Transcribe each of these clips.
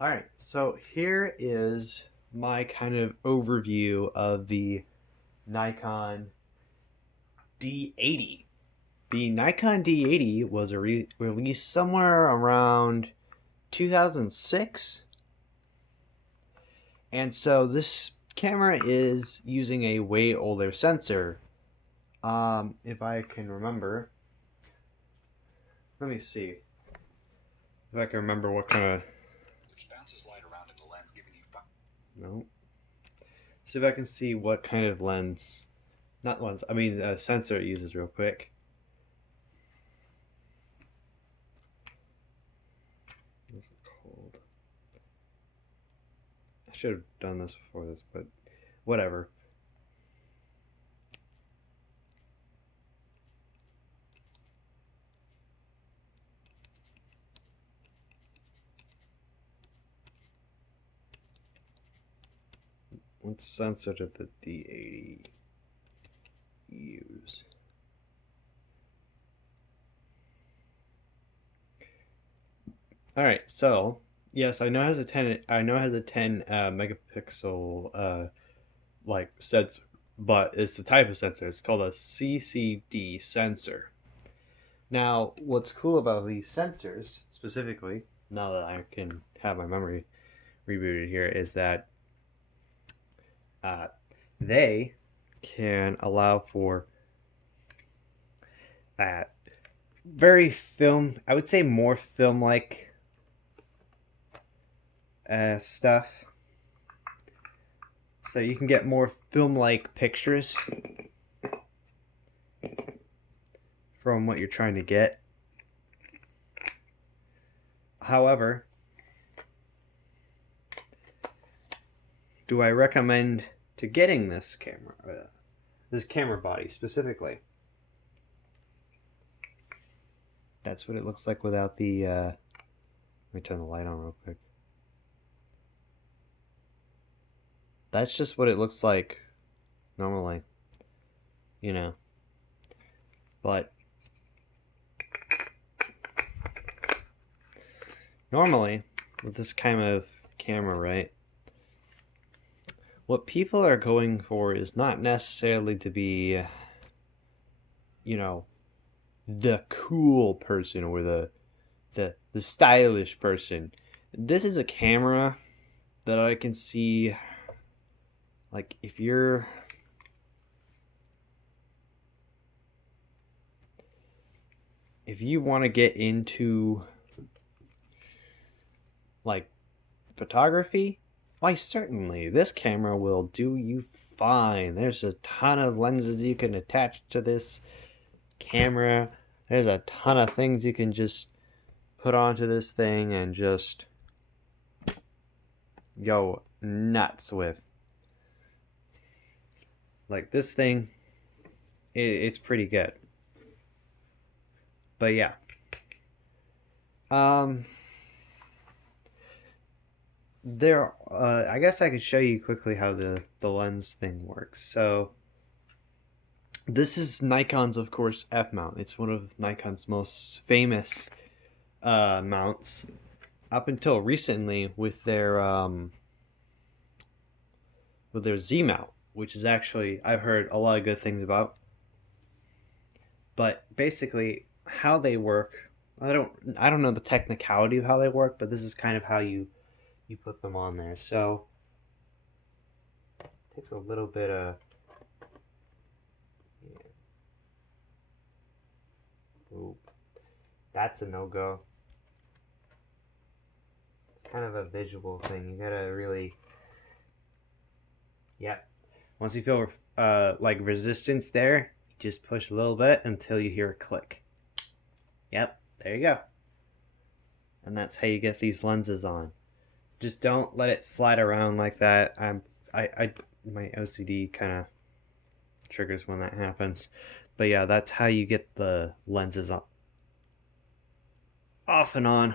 All right, so here is my kind of overview of the Nikon D80. The Nikon D80 was released somewhere around 2006, and so this camera is using a way older sensor. If I can remember, let me see if I can remember what kind of. Which bounces light around in the lens, giving you. No. See if I can see what kind of lens, not lens, I mean sensor it uses real quick. What's it called? I should have done this before this, but whatever. What sensor did the D80 use? All right, so yes, I know it has a 10. I know it has a 10 megapixel like sensor, but it's the type of sensor. It's called a CCD sensor. Now, what's cool about these sensors specifically, now that I can have my memory rebooted here, is that uh, they can allow for uh, very film, I would say more film like stuff. So you can get more film like pictures from what you're trying to get. However, do I recommend to getting this camera body specifically? That's what it looks like without the. Let me turn the light on real quick. That's just what it looks like normally, you know. But normally, with this kind of camera, right, what people are going for is not necessarily to be, you know, the cool person or the stylish person. This is a camera that I can see, like, if you want to get into like photography, why certainly this camera will do you fine. There's a ton of lenses you can attach to this camera. There's a ton of things you can just put onto this thing and just go nuts with. Like this thing, it's pretty good. But yeah. There, I guess I could show you quickly how the lens thing works. So this is Nikon's, of course, F mount. It's one of Nikon's most famous mounts. Up until recently, with their Z mount, which is actually I've heard a lot of good things about. But basically, how they work, I don't know the technicality of how they work, but this is kind of how you put them on there. So it takes a little bit of Ooh, that's a no-go. It's kind of a visual thing. You gotta really, yep. Once you feel like resistance there, just push a little bit until you hear a click. Yep, there you go. And that's how you get these lenses on. Just don't let it slide around like that. My OCD kind of triggers when that happens. But yeah, that's how you get the lenses on, off and on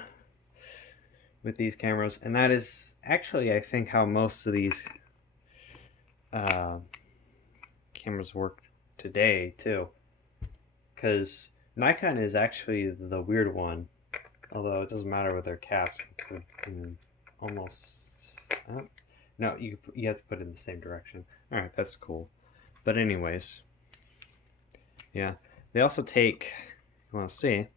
with these cameras. And that is actually, I think, how most of these cameras work today too. Because Nikon is actually the weird one, although it doesn't matter with their caps in almost. No, you have to put it in the same direction. All right, that's cool. But anyways, yeah, they also take. You want to see?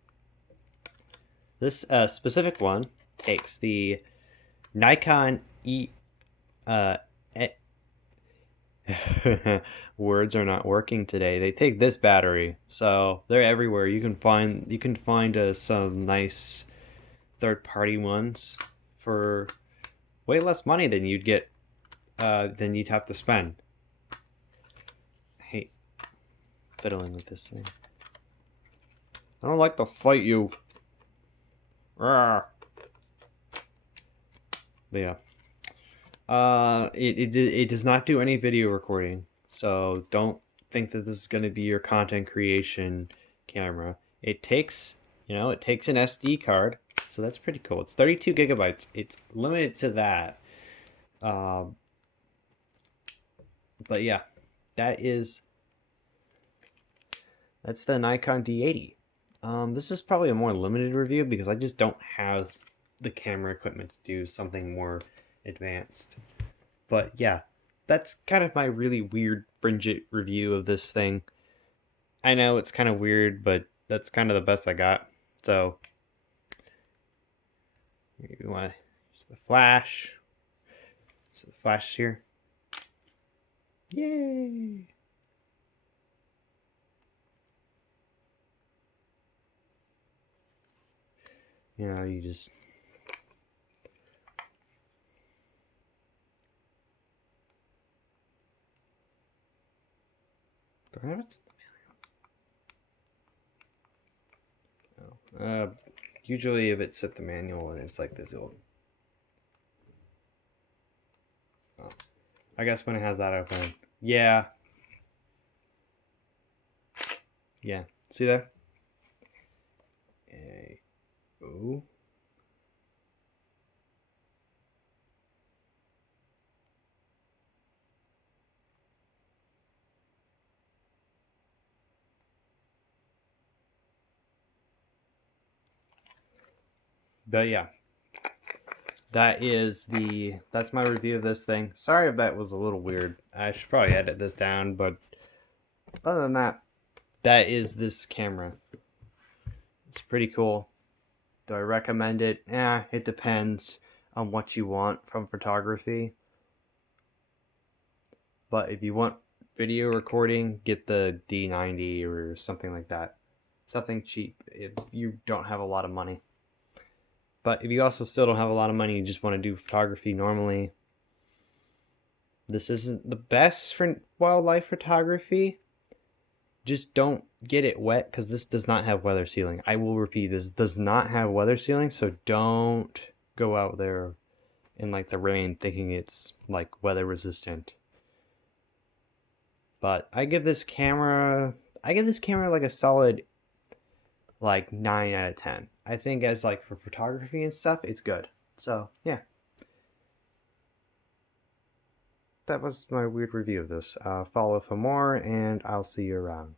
This specific one takes the Nikon E. Uh, Words are not working today. They take this battery, so they're everywhere. You can find some nice third-party ones for way less money than you'd have to spend. I hate fiddling with this thing. I don't like to fight you. Rawr. But yeah. It does not do any video recording, so don't think that this is going to be your content creation camera. It takes an SD card, so that's pretty cool. It's 32 gigabytes. It's limited to that. But yeah, that's the Nikon D80. This is probably a more limited review because I just don't have the camera equipment to do something more advanced. But yeah, that's kind of my really weird fringent review of this thing. I know it's kind of weird, but that's kind of the best I got. So you want to use the flash. So the flash here. Yay! You just do I have it? Oh. Usually if it's set the manual and it's like this, it'll. Oh. I guess when it has that open. Yeah. Yeah. See that? Oh. But yeah. That's my review of this thing. Sorry if that was a little weird. I should probably edit this down, but other than that, that is this camera. It's pretty cool. Do I recommend it? It depends on what you want from photography. But if you want video recording, get the D90 or something like that. Something cheap if you don't have a lot of money. But if you also still don't have a lot of money, you just want to do photography normally, this isn't the best for wildlife photography. Just don't get it wet because this does not have weather sealing. I will repeat, this does not have weather sealing, so don't go out there in like the rain thinking it's like weather resistant. But I give this camera like a solid like 9 out of 10. I think as like for photography and stuff, it's good. So yeah, that was my weird review of this. Follow for more, and I'll see you around.